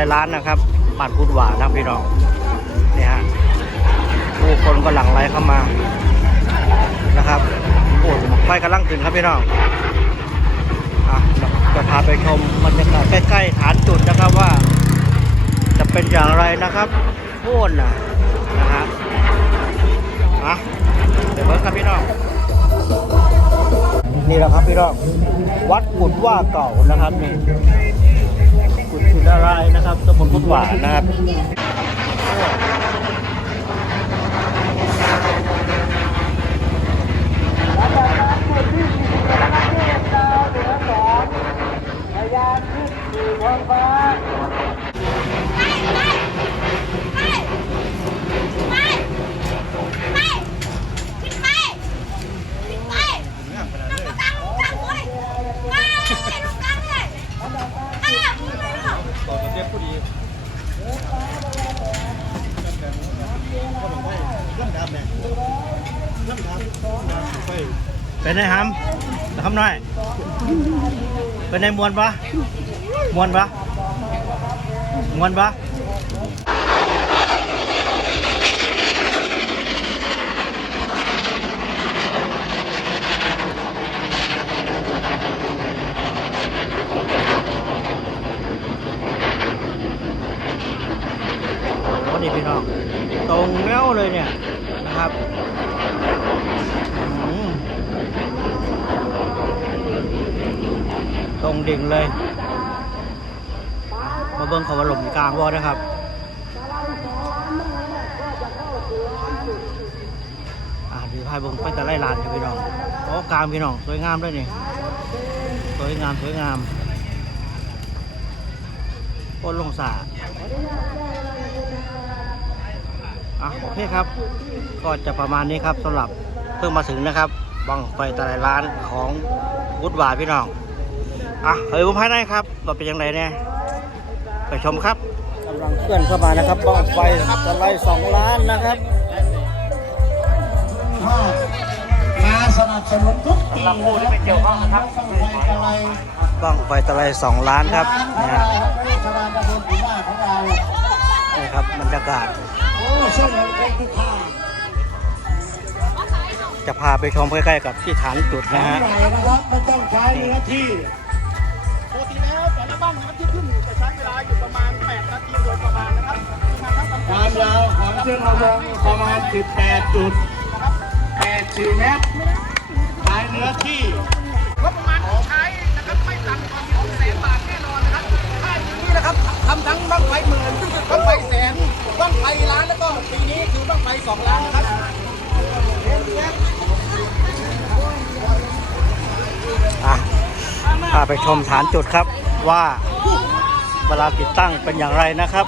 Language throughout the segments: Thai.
บั้งไฟตะไลล้านนะครับบ้านพุทธหวานะพี่น้องนี่ฮะผู้คนก็หลั่งไหลเข้ามานะครับโอ้ไฟกำลังขึ้นครับพี่น้องอะจะพาไปชมบรรยากาศใกล้ๆฐานจุดนะครับว่า จะเป็นอย่างไรนะครับโค่นนะนะฮะอะเดี๋ยวเบิ่งครับพี่น้องนี่แหละครับพี่น้องวัดกุดว่าเก่านะครับนี่ กุดสุดารายนะครับตำบลพุทธหวานนะครับเป็นไงฮัมทำหน่อย เป็นไงมวนปะมวนปะมวนปะวันนี้พี่น้อง ตรงแนวเลยเนี่ยนะครับอืมต รงดิ่งเลยมาเบิ้งเขาว่าหลมกลางวอนะครับอ่าดีพายเบิ้งไปแต่ไล่ลานพี่น้องโอ้กลางพี่น้องสวยงามด้วยนี่สวยงามสวยงามโอนลงสาอะโอเคครับ ก็จะประมาณนี้ครับสำหรับเพิ่งมาถึงนะครับบังไฟตะไลร้านของวุฒวาพี่น้อง อะเฮ้ยผมภายในครับเราเป็นยังไงเนี่ยไปชมครับกำลังเคลื่อนเข้ามานะครับบังไฟตะไลสองล้านนะครับมาสนับสนุนทุกปีลำพูที่ไม่เกี่ยวข้องนะครับอะไรบังไฟตะไลสองล้านครับนี่ฮะชาวบ้านตำบลขุนว่าของเรานี่ครับบรรยากาศโอ้ช่วยเหลือคนทุกท่าจะพาไปชมใกล้ๆกับที่ฐานจุดนะฮะใหญ่นะครับไม่ต้องใช้เนื้อที่ บ้างนะครับที่ขึ้นจะใช้เวลาอยู่ประมาณ 8 นาทีโดยประมาณนะครับทีมงานทั้งสองความยาวของเส้นระวงประมาณ 18จุด84เมตรใช้เนื้อที่ งบประมาณที่ใช้นะครับไม่ต่ำกว่า2แสนบาทแน่นอนนะครับค่ายนี้นะครับทำทั้งบ้างไฟหมื่นบ้างไฟแสนบ้างไฟล้านแล้วก็ปีนี้คือบ้างไฟ2ล้านนะครับ อะพาไปชมฐานจุดครับ ว่าเวลาติดตั้งเป็นอย่างไรนะครับ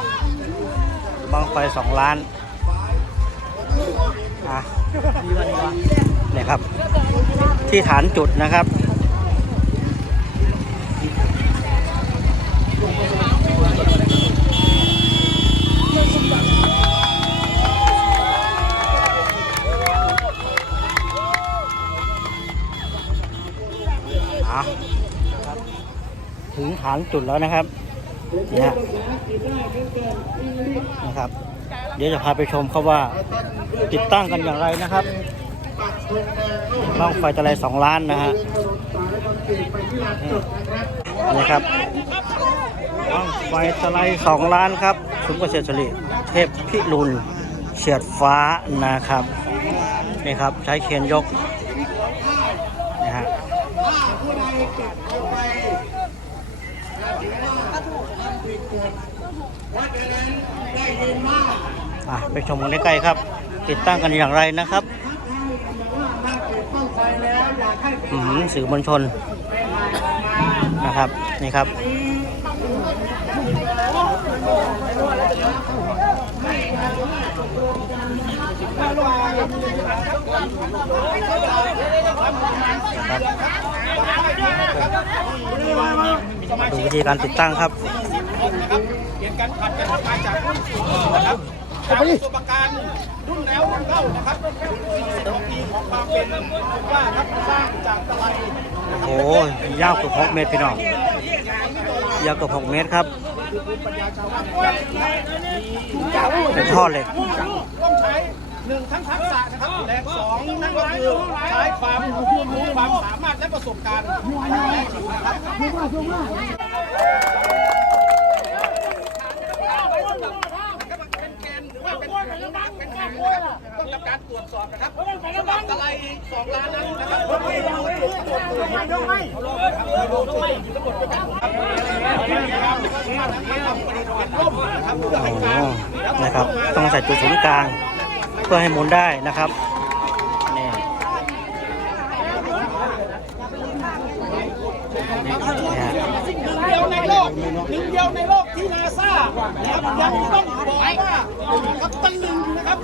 บังไฟสองล้านอะนี่ครับ ที่ฐานจุดนะครับ ฐานจุดแล้วนะครับเนี่ยนะครับ เดี๋ยวจะพาไปชมครับว่าติดตั้งกันอย่างไรนะครับบ้างไฟตะไลสองล้านนะฮะนี่ครับบ้างไฟตะไลสองล้านครับสุมเกษตรสริเทพพิรุณเฉียดฟ้านะครับนี่ครับใช้เคียนยกนะฮะ อะไปชมกันใกล้ๆครับ ติดตั้งกันอย่างไรนะครับอืมสื่อมวลชนนะครับนี่ครับดูวิธีการติดตั้งครับ นะครับเปลี่ยนกันผัดกันมาจากรุ่นสู่รุ่นนะครับจากตัวประการรุ่นแล้วรุ่นเล่านะครับ42ปีของความเป็นว่าครับสร้างจากตะไลโอ้โหยาวเกือบหกเมตรพี่น้องยาวเกือบหกเมตรครับเป็นท่อเหล็กต้องใช้หนึ่งทั้งทักษะนะครับและสองนั่นก็คือใช้ความรู้ความสามารถและประสบการณ์นะครับเป็นแกนหรือว่าเป็นเป็นเป็นแกนนะครับ ต้องทำการตรวจสอบนะครับสำหรับอะไลสองล้านนั้นนะครับผมไม่รู้จุดตรวจตรวจไม่ต้องไม่รับเขาลงด้วยอยู่ทั้งหมดด้วยกันครับเป็นร่มนะครับเพื่อให้การนะครับ ต้องใส่จุดศูนย์กลาง เพื่อให้หมุนได้นะครับนี่นี่ฮะ เดียวในโลกหนึ่งเดียวในโลกที่ นะครับยังต้องบอกว่าครับตะลึงนะครับ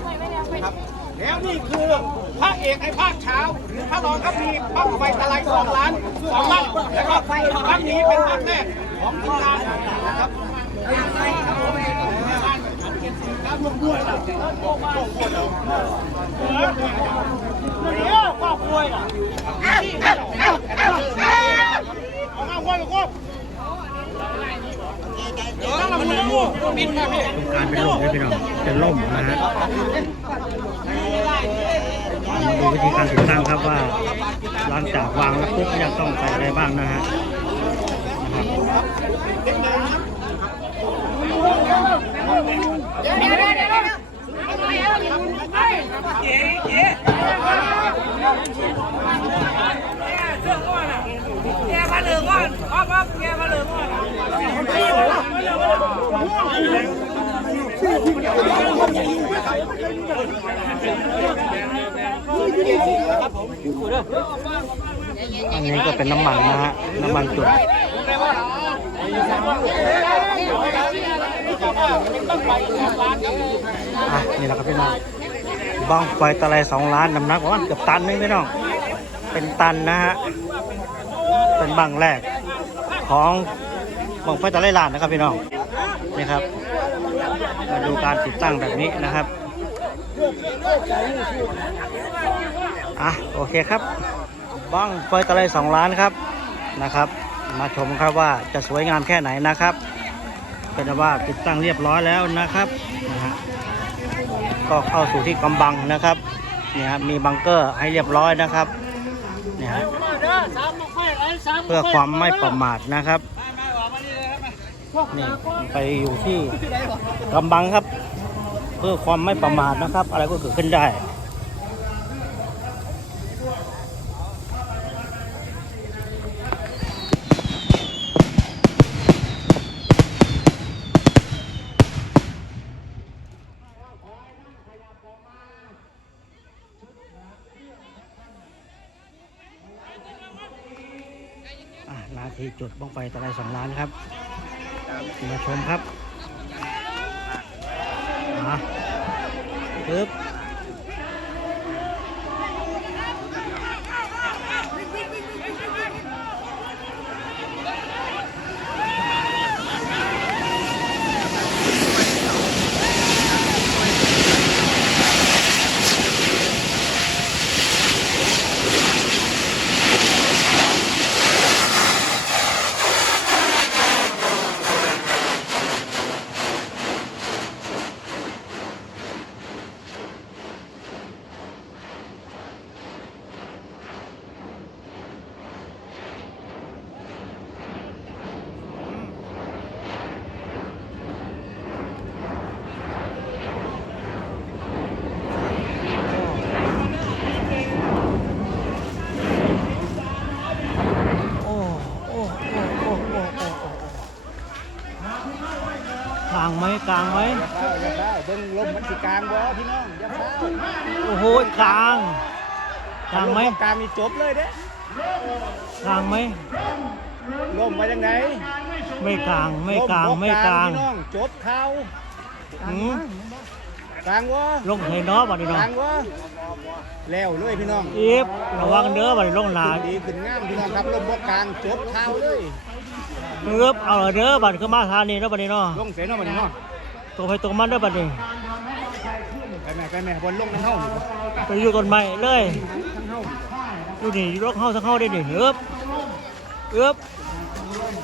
ครับ แล้วนี่คือพระเอกในภาคเช้าหรือพระรองครับมีบั้งไฟตะไลสองล้านสองล้านแล้วก็ครั้งนี้เป็นครั้งแรกของทีมงานนะครับครับลงด้วยล่ะโอ้โหเดี๋ยวครอบครัวอะเอามาครอบครัวเดี๋ยวเรามาดูบินมาพี่ การเป็นล่มนะพี่น้องเป็นล่มนะฮะมาดูวิธีการติดตั้งครับว่าหลังจากวางแล้วปุ๊บยังต้องใส่อะไรบ้างนะฮะนะครับอัน อันนี้ก็เป็นน้ำมันนะฮะ น้ำมันจุดอะนี่แหละครับพี่น้องบ้องไฟตะไลสองล้านน้ำหนักประมาเกือบตันนึงพี่น้อง เป็นตันนะฮะ เป็นบังแรกของบ้องไฟตะไลล้านนะครับพี่น้อง นี่ครับ มาดูการติดตั้งแบบนี้นะครับ อะโอเคครับบ้องไฟตะไลสองล้านครับนะครับ มาชมครับว่าจะสวยงามแค่ไหนนะครับ เป็นว่าติดตั้งเรียบร้อยแล้วนะครับนะฮะก็เข้าสู่ที่กำบังนะครับเนี่ยมีบังเกอร์ให้เรียบร้อยนะครับเนี่ยเพื่อความไม่ประมาทนะครับนี่ไปอยู่ที่กำบังครับ เพื่อความไม่ประมาทนะครับ อะไรก็เกิดขึ้นได้ นาทีจุดบ้องไฟตะไลสองล้านครับ มาชมครับอะ ปึ๊บโอ้โอ้โอ้โอ้โอ้โอ้โอ้ กลางไหมกลางไหมอย่าเข้าเบิ้งลมมันสิกลางบ่พี่น้องอย่าเข้าโอ้โหกลางกลางไหมกลางมีจบเลยเด้กลางไหมลมมาจังไงไม่กลางไม่กลางไม่กลางพี่น้องจบเท้าหืมกลางวะลงเห็นเนาะบัดนี้กเนาะลางวะแล้วเลยพี่น้องอีฟระวังเด้อบัดนี้ลงหนาดีขึ้นงามพี่น้องครับลมบ่กลางจบเท้าเลยเงือบเอาเด้อบัดคือมาทานนี่เด้อบัดนี้เนาะลงเสียเนาะมันเนาะ ตัวไปตัวมันเด้อบัดนี้ไปแม่ไปแม่บนลงน้ำเท่านี่ไปอยู่ต้นไม้เลยทั้งเท่าอยู่นี่อยู่รกเฮาทั้งเฮาได้นี่เงือบเเอ๊บ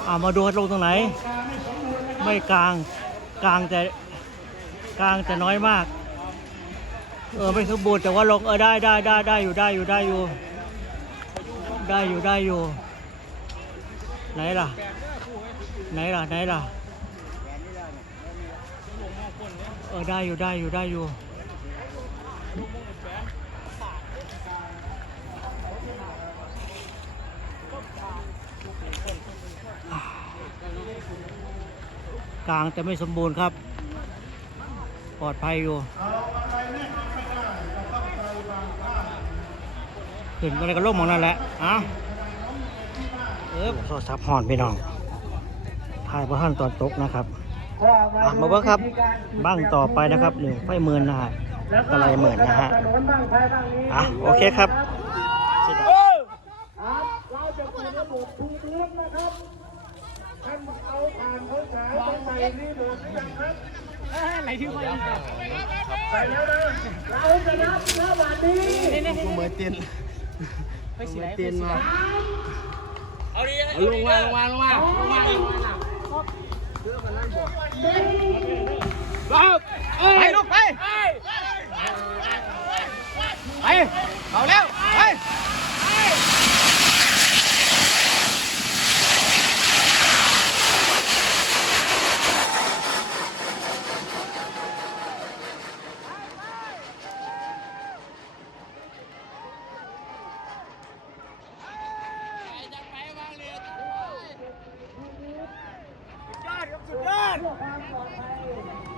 อ่ามาดูลงตรงไหน ไม่กลางกลางแต่กลางแต่น้อยมาก เออไม่สมบูรณ์แต่ว่าลงเออได้ได้ได้ได้อยู่ได้อยู่ได้อยู่ ได้อยู่ได้อยู่ ไหนล่ะ ไหนล่ะไหนล่ะ เออได้อยู่ได้อยู่ได้อยู่กลางแต่ไม่สมบูรณ์ครับ ปลอดภัยอยู่ขึ้นไปก็ล่มมองนั่นแหละอะเออโทรศัพท์หอนพี่น้องถ่ายพระท่านตอนตกนะครับ อะมาเบิ่งครับบ้างต่อไปนะครับหนึ่งไฟหมื่นนะฮะกระไรหมื่นนะฮะอะโอเคครับเร็จแล้วบเราจะคุยระบบทูบลูนะครับท่านเอาผ่านเขาฉายไปใส่รีโมทหรือยังครับอะไรที่ว่าใส่แล้วนะเราจะนับหน้าบัตรนี้เหมือนเตียนไปเสียเตียนมาเอาดิเอาลงมาลงมาลงมาลงมา ไปลูกไป ไป เอาแล้วไป ยอดครับสุดยอด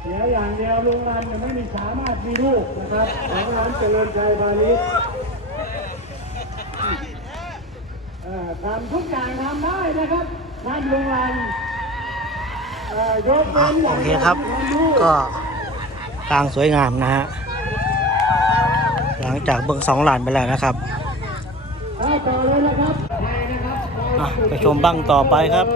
เสียอย่างเดียวลุงรันยังไม่มีสามารถมีลูกนะครับของร้านเจริญชัยพาณิชย์เอ่อทำทุกอย่างทำได้นะครับท่านลุงรันเอ่อยกอะเว้นอโอย่างเคเดียวครับมีลูกก็กลางสวยงามนะฮะ หลังจากเบิ้งสองหลานไปแล้วนะครับเอาต่อเลยนะครับไปนะครับอะไปชมบ้างต่อไปครับ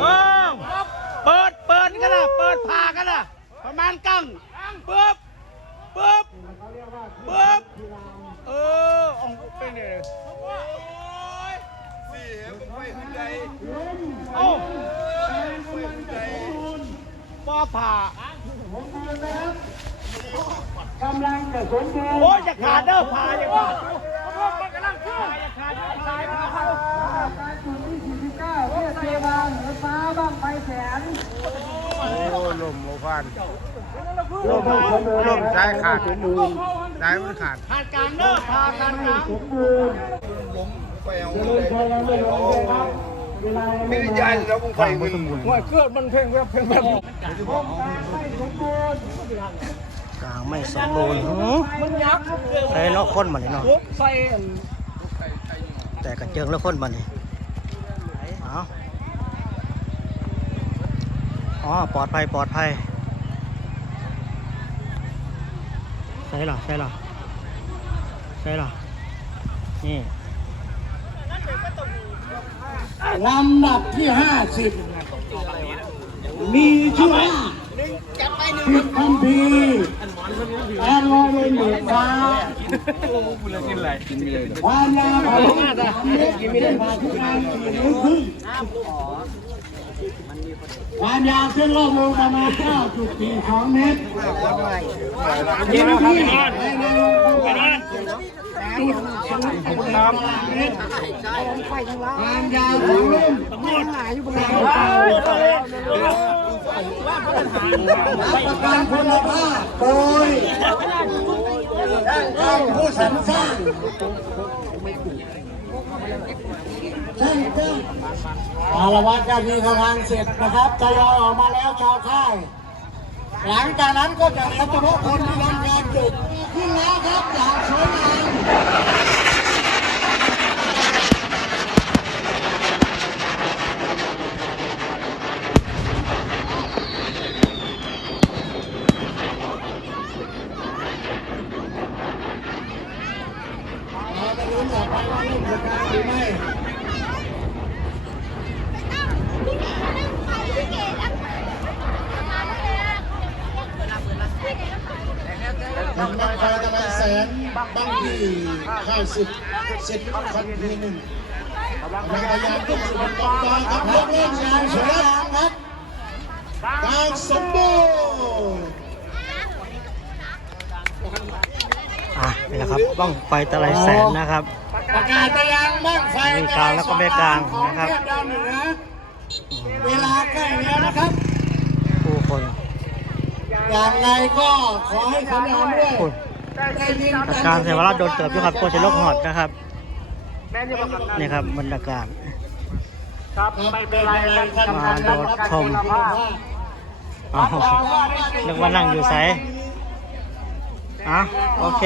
เออเปิด เปิดกันนะเปิดผ่ากันนะประมาณกังปึ๊บปึ๊บปึ๊บเอออองเป็นไงเอ้าปอผ่ากำลังจะสมบูรณ์ โอ้ยจะขาดเด้อผ่าอย่าขาดมันกำลังขึ้นอย่าขาดอย่าขาดอย่าขาด การจุดที่49เทศบาลรถฟ้าบ้างไฟ แสนโอ้ลมโมฟันลมไม่สมบูรณ์ลมซ้ายขาดซ้ายมันขาดขาดกลางเด้อผ่ากลางกลางสมบูรณ์เจริญชัยยังไม่ลงเลยครับเวลายังไม่ไม่มาได้ยันแล้วมึงไฟมึงหัวเครื่องมันเพ่งแบบเพ่งแบบโครงการไม่สมบูรณ์กลางไม่สมบูรณ์หือมันยักษ์ไอ้เนาะคนมันนี่เนาะปุ๊บใส่แต่กระเจิงแล้วคนมันนี่เอา อ๋อ ปลอดภัย ปลอดภัย ใช่หรอ ใช่หรอ ใช่หรอ นี่ลำดับที่50มีชื่อว่าผิดคำพีร์แอนลอยเลยหมื่นฟ้าความยาวของสามเมตรเส้นผ่าศูนย์กลางสี่นิ้วครึ่ง ความยาวเส้นรอบวงประมาณ 9.42 เมตรเดี๋ยวพี่ให้ในวงประมาณจุดศูนย์ตารางเมตรความยาวของลุ่มรับประกันคุณภาพโดยด้านข้างผู้สรรสร้าง ช่างจ้างอารวัดการมีกำลังเสร็จนะครับทยอยออกมาแล้วชาวค่าย หลังจากนั้นก็จะเหลือเฉพาะคนที่ทำงานจุดขึ้นแล้วครับอย่างสวยงามเราจะลุ้นต่อไปว่าลูกจะได้หรือไม่ ทำบังไฟตะไลแสนบังที่ค่ายสิบ สิบคันทีหนึ่งกำลังพยายามขึ้นสู่บนกองฟางครับยกเล่นงานสวยงามครับการสมบูรณ์อะนี่แหละครับบ้องไฟตะไลแสนนะครับ ประกาศไปยังบ้างไฟมีกลางแล้วก็แม่กลางนะครับของเทพดาวเหนือเวลาใกล้แล้วนะครับผู้คน อย่างไรก็ขอให้สัญญาณด้วยคุณได้ยินอาการเสวราชโดนเติบด้วยครับโคชโลกหอดนะครับ นี่ครับบรรยากาศครับไม่เป็นไรท่านมาโดดชมอ๋อนึกว่านั่งอยู่ไสอะโอเค